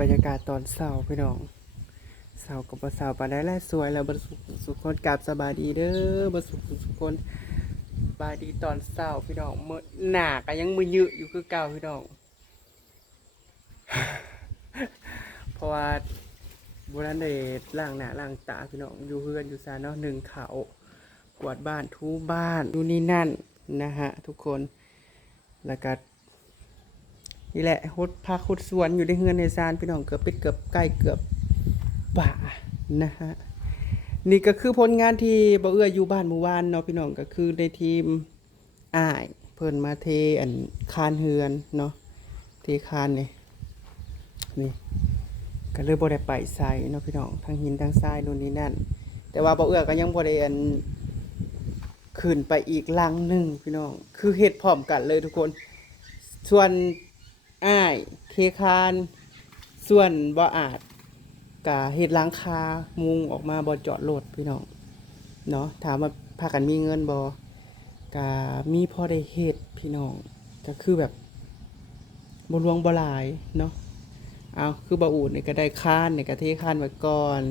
บรรยากาศตอนเช้าพี่น้องเช้ากับบ่เช้าปานใดแล้วสวยแล้วบ่สุขสุขคนกราบสบายดีเด้อบ่สุขสุขคนสบายดีตอนเช้าพี่น้องมื้อหน้าก็ยังมือยืออยู่คือเก่าพี่น้องเพราะว่าบ่ทันได้ล้างหน้าล้างตาพี่น้องอยู่เฮือนอยู่ซานเนาะหนึ่งเขากวาดบ้านทูบ้านอยู่นี่นั่นนะฮะทุกคนแล้วก็ นี่แหละฮดพาคุดสวนอยู่ในเฮือนในซานพี่น้องเกือบปิดเกือบใกล้เกือบป่านะฮะนี่ก็คือผลงานที่บ่เอื้ออยู่บ้านเมื่อวานเนาะพี่น้องก็คือในทีมอ้ายเพิ่นมาเทอันคานเฮือนเนาะเทคานนี่นี่ก็เลยบ่ได้ไปใส่เนาะพี่น้องทั้งหินทั้งทรายนู่นนี่นั่น แต่ว่าบ่เอื้อก็ยังบ่ได้อันขึ้นไปอีกลังหนึ่งพี่น้อง คือเฮ็ดพร้อมกันเลยทุกคน ส่วน อ้าย เคคาน ส่วนบ่อาจกะเฮ็ดล้างคามุงออกมาบ่จอดรถพี่น้องเนาะถามว่าพากันมีเงินบ่กะมีพอได้เฮ็ดพี่น้องก็คือแบบบ่ลวงบ่หลายเนาะเอาคือบ่อูดนี่ก็ได้ค้านนี่ก็เทคานไว้ก่อน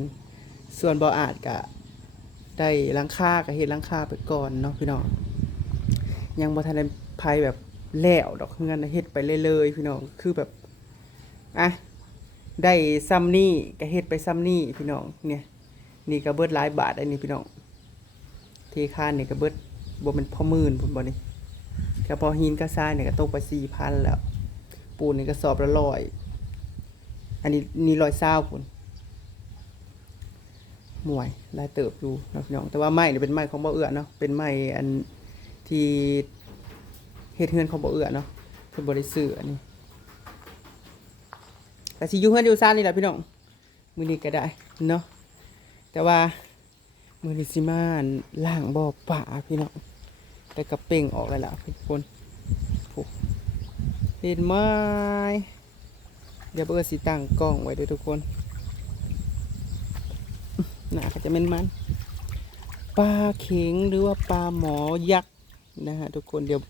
ส่วนบ่อาจก็ได้ลังคาก็เฮ็ดลังคาไปก่อนเนาะพี่น้องยังบ่ทันได้ภัยแบบ แล้วดอกเงินเฮ็ดไปเลยๆพี่น้องคือแบบอะได้ซ้ำนี่ก็เฮ็ดไปซ้ำนี่พี่น้องเนี่ยนี่ก็เบิดหลายบาทอันนี้พี่น้องเทคานนี่ก็เบิดบ่มันพอหมื่นพุ่นบ่นี่ก็พอหินก็ทรายนี่ก็ตกไป4,000แล้ว ปูนนี่ก็สอบละร้อยอันนี้นี่ร้อยเศร้าพุ่นหมวยลายเติบอยู่นะพี่น้องแต่ว่าไม้นี่เป็นไม้ของบ่เอื้อเนาะเป็นไม้อันที่ เฮ็ดเฮือนของบ่เอื้อเนาะเพิ่นบ่ได้ซื้ออันนี้แต่สิอยู่เฮือนอยู่ซ่านนี่แหละพี่น้องมื้อนี้ก็ได้เนาะแต่ว่ามื้อนี้สิมาล้างบ่อป่าพี่น้องแต่กระเป่งออกแล้วล่ะทุกคนโอ้เห็นไหมเดี๋ยวเบิ่งสิตั้งกล้องไว้ด้วยทุกคนหน้าก็จะเป็นมันปลาเข็งหรือว่าปลาหมอยักษ์นะฮะทุกคนเดี๋ยว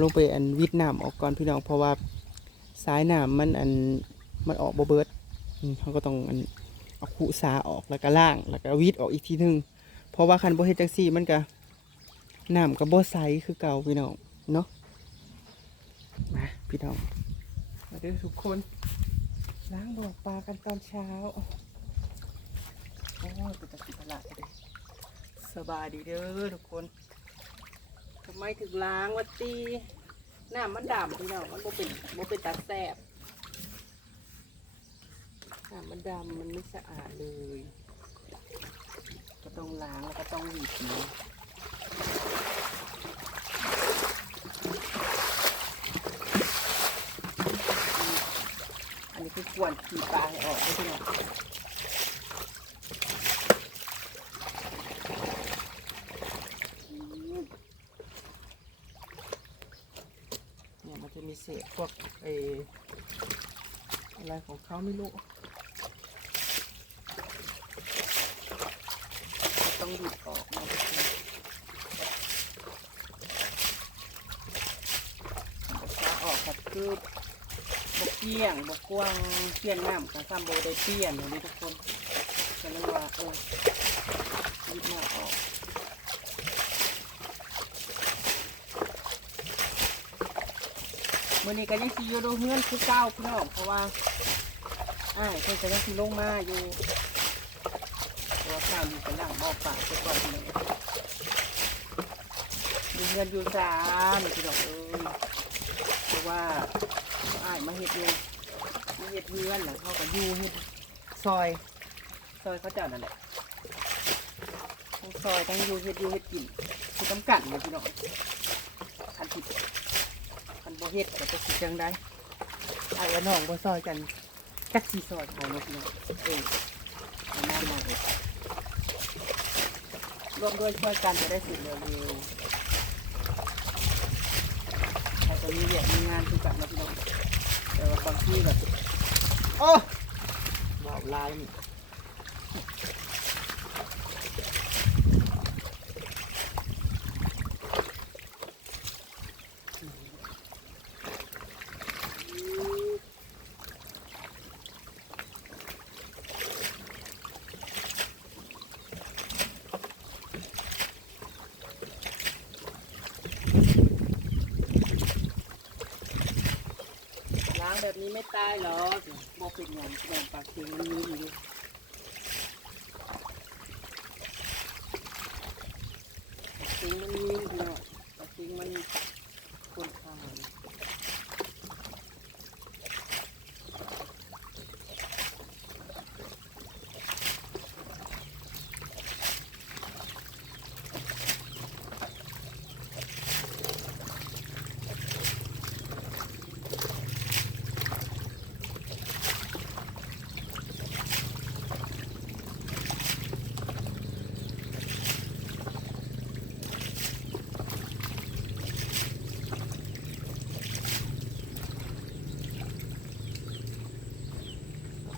ลงไปอันวิดน้ำออกก่อนพี่น้องเพราะว่าสายน้ำมันอันมันออกบ่เบิดอืมเขาก็ต้องอันเอาขุสาออกแล้วก็ล่างแล้วก็วิดออกอีกทีหนึงเพราะว่าคันโบเฮจังซี่มันก็น้ำก็บ่ใสคือเก่าพี่น้องเนาะมาพี่น้องมาด้อทุกคนล้างบ่อปลากันตอนเช้าโอ้ยเป็นตะกิตลาดเลยสบายดีเด้อทุกคน ทำไมถึงล้างวัดตีน้ำมันดำพี่น้องมันบ่เป็นบ่เป็นตาแสบน้ำมันดำมันไม่สะอาดเลย ก็ต้องล้างแล้วก็ต้องหวีดนะอันนี้คือควรขี่ปลาให้ออกให้พี่น้องเนี่ยมัน จะมีเศษพวกเออะไรของเขาไม่รู้ต้องหยุดออกนะทุกคนจะออกกับคืบบกเกี้ยงบกกว้างเปี้ยนน้ำกับซ้ำโบได้เปี้ยนอย่างนี้ทุกคนก็เลยว่าเออหยิบมาออก มื่อนี้ก็ยังซีอยู่ดเฮือนคือเก้าพี่น้องเพราะว่าอ้ายเพิ่นก็ยังซีลงมาอยู่ตัวข้าวอยู่กำลังบ่อปากไปก่อนเลยดูเงินอยู่สามพี่ดอกเอ้ยเพราะว่าอ้ายมาเฮ็ดอยู่มาเฮ็ดเฮือนแล้วเขาก็อยู่เฮ็ดซอย ซอยเขาเจ้านั่นแหละทั้งซอยทั้งอยู่เฮ็ดอยู่เฮ็ดกินคือจำกัดเลยพี่น้องคันผิด คันบ่เฮ็ดก็จะสิจังได้ไอ้ายกับน้องบ่ซอยกันจักสิซอยเขาเนาะพี่น้องเออเอาน้ำมาเลยร่วมด้วยช่วยกันจะได้สิเร็วๆใครจะมีเวียกมีงานคือกันนะพี่น้องแต่ว่าบางที่แบบโอ้ว้าวลายนี่างแบบนี้ไม่ตายหรอกบอกเป็นหยังแบ่งปากเสียงมันมีอยู่ปากเสียงมันมีอยู่เนาะปากเสียงมันคนทาน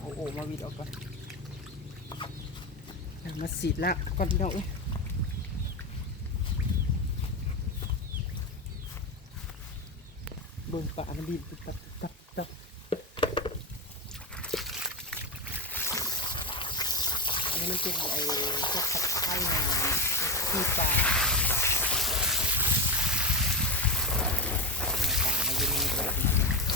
เอาโอ่ มาวิดออกก่อนมาสีดละก่อนพี่น้องเอ้ยเบิ่งปลามันดินตุ๊บตับตุ๊บตับตุ๊บตับอันนี้มันเป็นไอ้พวกสัตว์ไข่น้ำที่ปลาปลามันอยู่ในนี้เลยจริงๆ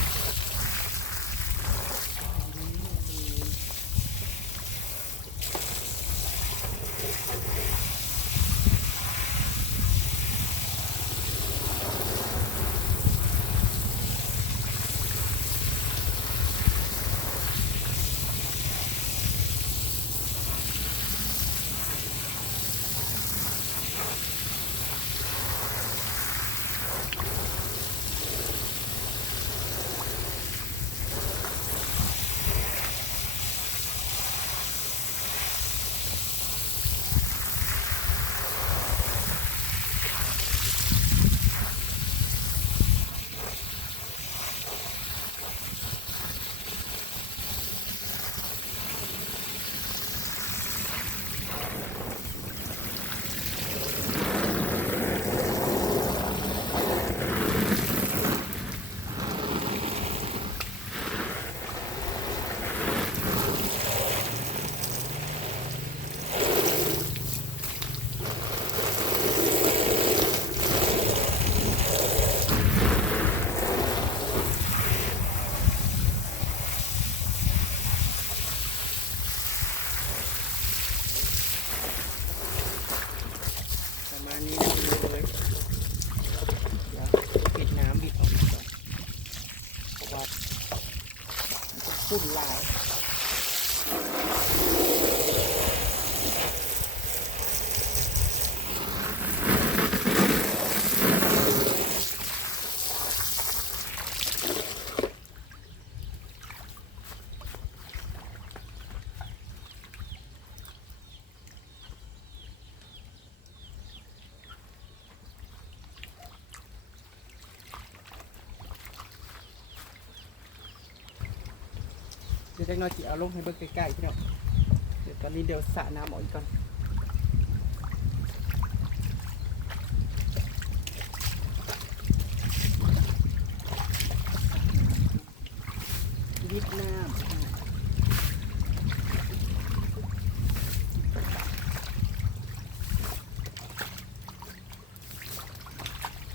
ประมาณนี้นะเลยเดี๋ยวปิดน้ำบิดออกมาก่อนเพราะว่า ฝุ่นหลา ดี๋ยวจะน้อยจีเอาลงให้เบิ่งใกล้ๆพี่น้องเดี๋ยวตอนนี้เดี๋ยวสระน้ำออกอีกก่อนวิบน้ำ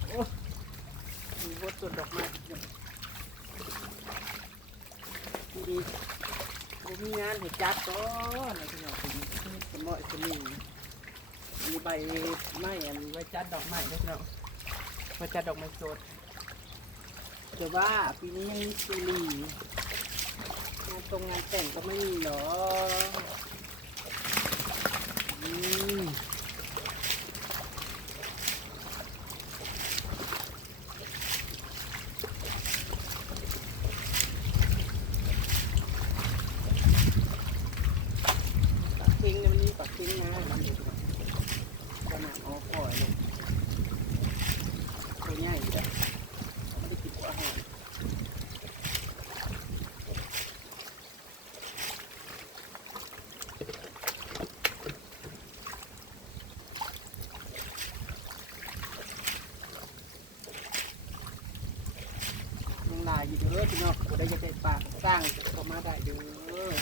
โอ้มีวัดต้นดอกไม้อีกอย่างดีผมมีงานให้ จัดก็นะพี่น้องผมสมอยสมีมีใบไม้อันไว้จัดดอกไม้นะพี่น้องไว้จัดดอกไม้สดแต่ว่าปีนี้ยังมีซีรีงานตรงงานแต่งก็ไม่มีหรออืม ปักทิ้งเนี่ยมันมีปักทิ้งนะมันอยู่ตรงขนาดออกก่อยเลยตัวใหญ่จ้ะไม่ได้กินหัวอาหารยัง หลายอยู่เด้อพี่น้องบ่ได้จะได้ปากสร้างเข้ามาได้เด้อ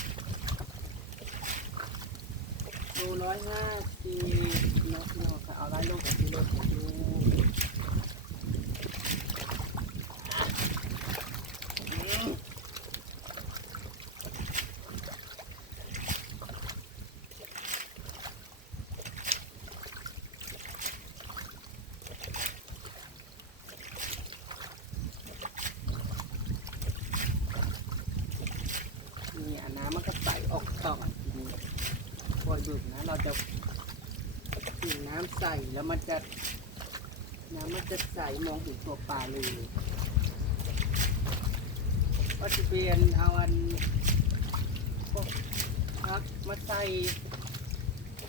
ดูร้อยห้าสิบเนาะเนาะค่ะเอาไล่ลูกกับที่รถดูอืม มันก็ใสออกต่อทีนี้คอยดูนะ เราจะถึงน้ำ ใส่แล้วมันจะน้ำมันจะใสมองเห็นตัวปลาเลยก็จะเปลี่ยนเอาอันพวกพักมาใส่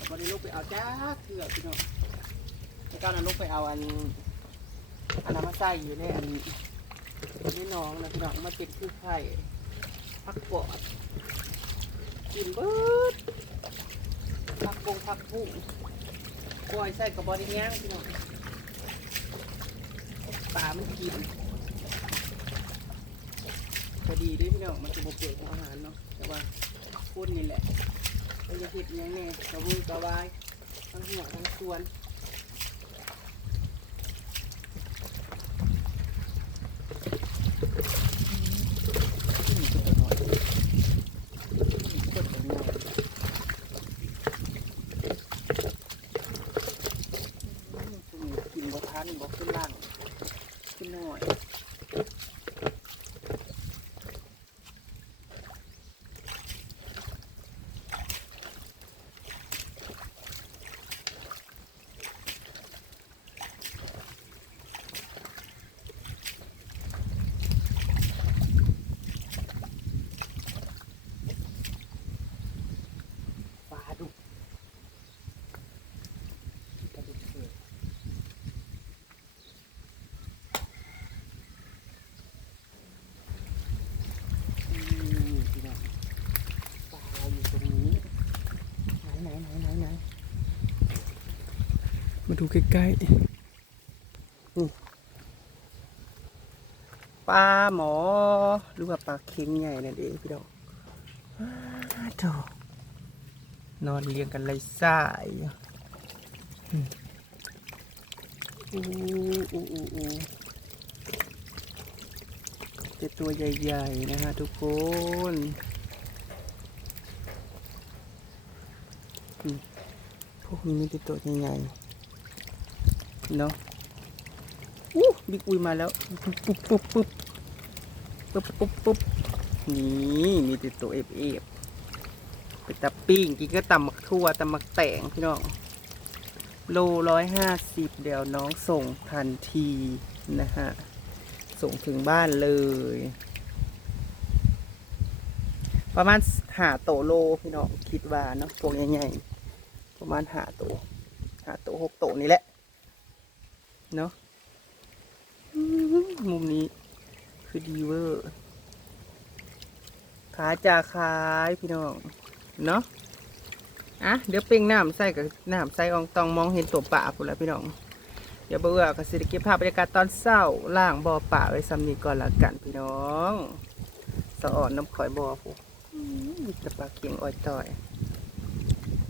บริลูกไปเอาจ้าเถื่อพี่น้องแล้วก็นำลูกไปเอาอันอันนั้นมาใส่อยู่ในอันในหน้องนะพี่น้องมันเป็นคือไข่พักปอดกินเบิดพักปงพักบุ้ง ปล่อยใส่กับบอดี้แง้งพี่น้องปลามันกินพอดีด้วยพี่น้องมันจะบเปลือกของอาหารเนาะแต่ว่าพูดนี่แหละเราจะเห็ดยังไงกระวุ้นกระวายทั้งหัวทั้งส่วน กินบ่ทันบ่ขึ้นล่าง กินหน่อยปลาดุกปลาดุกเผือก อืมพี่น้องปลาเราอยู่ตรงนี้ไหนไหนไหนไหนไหน มาดูใกล้ๆนี่ปลาหมอหรือว่าปลาเค็งใหญ่นั่นเองพี่น้องอ้าวโถนอนเรียงกันเลยสายอืมอู้อู้อู้อู้เป็นตัวใหญ่ๆนะฮะทุกคนอืมพวกนี้นี่เป็นตัวใหญ่ๆ เนาะอู้บิ๊กอุยมาแล้ว ปุ๊บปุ๊บปุ๊บปุ๊บปุ๊บปุ๊บปุ๊บนี่มีแต่ตัวเอฟเอฟเป็นตะปิ้งกินก็ตำมักทั่วตำมักแตงพี่น้องโลร้อยห้าสิบเดี๋ยวน้องส่งทันทีนะฮะ ส่งถึงบ้านเลย ประมาณหาโตโลพี่น้องคิดว่าเนาะตัวใหญ่ๆประมาณหาโตหาโตหกโตนี่แหละ เนาะมุมนี้คือดีเวอร์ขาจ่าขายพี่น้องเนาะอะเดี๋ยวเป่งน้ำใส่กับน้ำใส่อองตองมองเห็นตัวป่าพุ่นแล้วพี่น้องเดี๋ยวเบื่อกับสิริเก็บภาพบรรยากาศตอนเศร้าล่างบ่อป่าไว้ซ้ำนี้ก่อนละกันพี่น้องสะอ่อนน้ำข่อยบ่อผู้จะปลาเคียงอ้อยต่อย